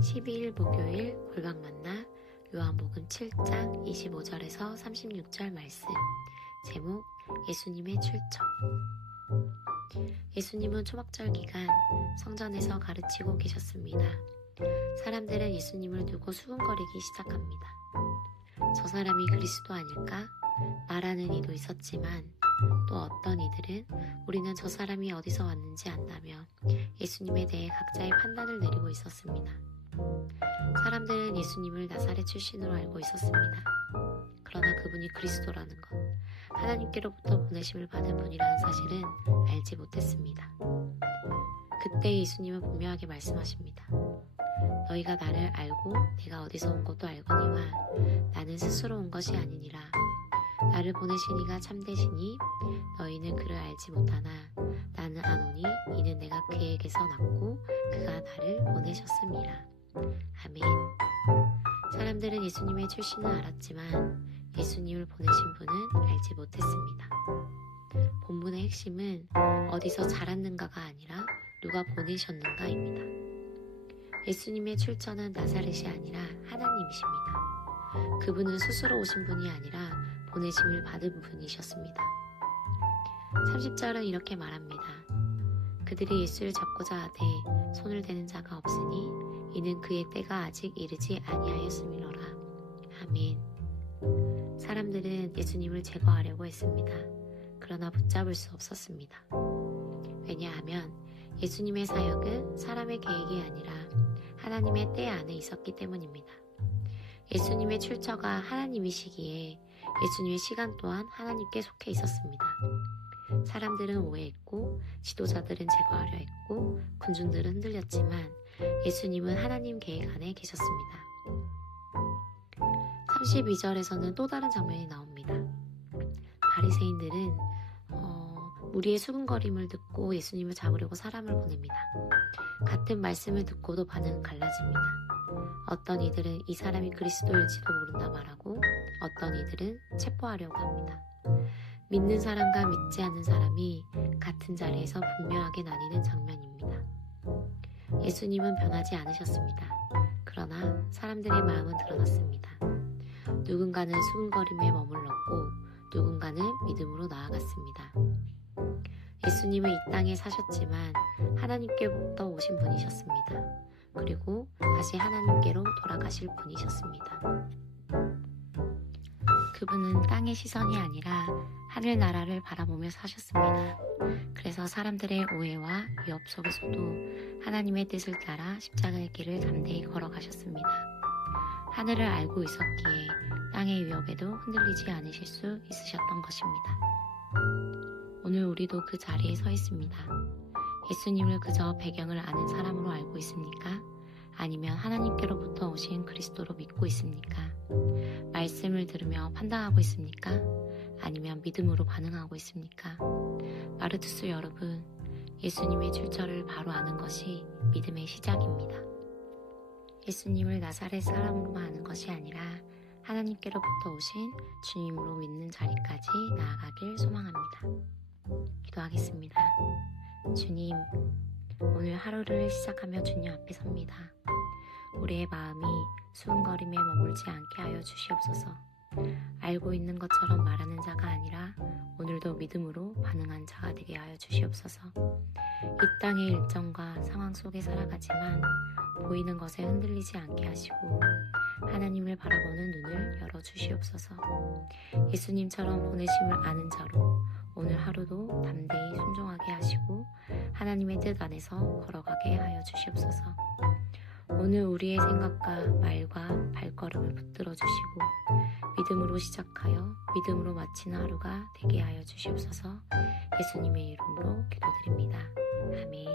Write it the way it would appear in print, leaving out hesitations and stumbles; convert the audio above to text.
12일 목요일 골방 만나 요한복음 7장 25절에서 36절 말씀. 제목 예수님의 출처. 예수님은 초막절 기간 성전에서 가르치고 계셨습니다. 사람들은 예수님을 두고 수군거리기 시작합니다. 저 사람이 그리스도 아닐까? 말하는 이도 있었지만 또 어떤 이들은 우리는 저 사람이 어디서 왔는지 안다며 예수님에 대해 각자의 판단을 내리고 있었습니다. 사람들은 예수님을 나사렛 출신으로 알고 있었습니다. 그러나 그분이 그리스도라는 것, 하나님께로부터 보내심을 받은 분이라는 사실은 알지 못했습니다. 그때 예수님은 분명하게 말씀하십니다. 너희가 나를 알고 내가 어디서 온 것도 알거니와 나는 스스로 온 것이 아니니라. 나를 보내신 이가 참되시니 너희는 그를 알지 못하나 나는 아노니 이는 내가 그에게서 났고 그가 나를 보내셨음이라. 아멘. 사람들은 예수님의 출신을 알았지만 예수님을 보내신 분은 알지 못했습니다. 본문의 핵심은 어디서 자랐는가가 아니라 누가 보내셨는가입니다. 예수님의 출처는 나사렛이 아니라 하나님이십니다. 그분은 스스로 오신 분이 아니라 보내심을 받은 분이셨습니다. 30절은 이렇게 말합니다. 그들이 예수를 잡고자 하되 손을 대는 자가 없으니 이는 그의 때가 아직 이르지 아니하였음이로라. 아멘. 사람들은 예수님을 제거하려고 했습니다. 그러나 붙잡을 수 없었습니다. 왜냐하면 예수님의 사역은 사람의 계획이 아니라 하나님의 때 안에 있었기 때문입니다. 예수님의 출처가 하나님이시기에 예수님의 시간 또한 하나님께 속해 있었습니다. 사람들은 오해했고 지도자들은 제거하려 했고 군중들은 흔들렸지만 예수님은 하나님 계획 안에 계셨습니다. 32절에서는 또 다른 장면이 나옵니다. 바리새인들은 무리의 수군거림을 듣고 예수님을 잡으려고 사람을 보냅니다. 같은 말씀을 듣고도 반응은 갈라집니다. 어떤 이들은 이 사람이 그리스도일지도 모른다 말하고 어떤 이들은 체포하려고 합니다. 믿는 사람과 믿지 않는 사람이 같은 자리에서 분명하게 나뉘는 장면입니다. 예수님은 변하지 않으셨습니다. 그러나 사람들의 마음은 드러났습니다. 누군가는 수군거림에 머물렀고 누군가는 믿음으로 나아갔습니다. 예수님은 이 땅에 사셨지만 하나님께부터 오신 분이셨습니다. 그리고 다시 하나님께로 돌아가실 분이셨습니다. 그분은 땅의 시선이 아니라 하늘나라를 바라보며 사셨습니다. 그래서 사람들의 오해와 위협 속에서도 하나님의 뜻을 따라 십자가의 길을 담대히 걸어가셨습니다. 하늘을 알고 있었기에 땅의 위협에도 흔들리지 않으실 수 있으셨던 것입니다. 오늘 우리도 그 자리에 서 있습니다. 예수님을 그저 배경을 아는 사람으로 알고 있습니까? 아니면 하나님께로부터 오신 그리스도로 믿고 있습니까? 말씀을 들으며 판단하고 있습니까? 아니면 믿음으로 반응하고 있습니까? 마르투스 여러분, 예수님의 출처를 바로 아는 것이 믿음의 시작입니다. 예수님을 나사렛 사람으로만 아는 것이 아니라 하나님께로부터 오신 주님으로 믿는 자리까지 나아가길 소망합니다. 기도하겠습니다. 주님, 오늘 하루를 시작하며 주님 앞에 섭니다. 우리의 마음이 수군거림에 머물지 않게 하여 주시옵소서. 알고 있는 것처럼 말하는 자가 아니라 오늘도 믿음으로 반응한 자가 되게 하여 주시옵소서. 이 땅의 일정과 상황 속에 살아가지만 보이는 것에 흔들리지 않게 하시고 하나님을 바라보는 눈을 열어주시옵소서. 예수님처럼 보내심을 아는 자로 오늘 하루도 담대히 순종하게 하시고 하나님의 뜻 안에서 걸어가게 하여 주시옵소서. 오늘 우리의 생각과 말과 발걸음을 붙들어 주시고 믿음으로 시작하여 믿음으로 마치는 하루가 되게 하여 주시옵소서. 예수님의 이름으로 기도드립니다. 아멘.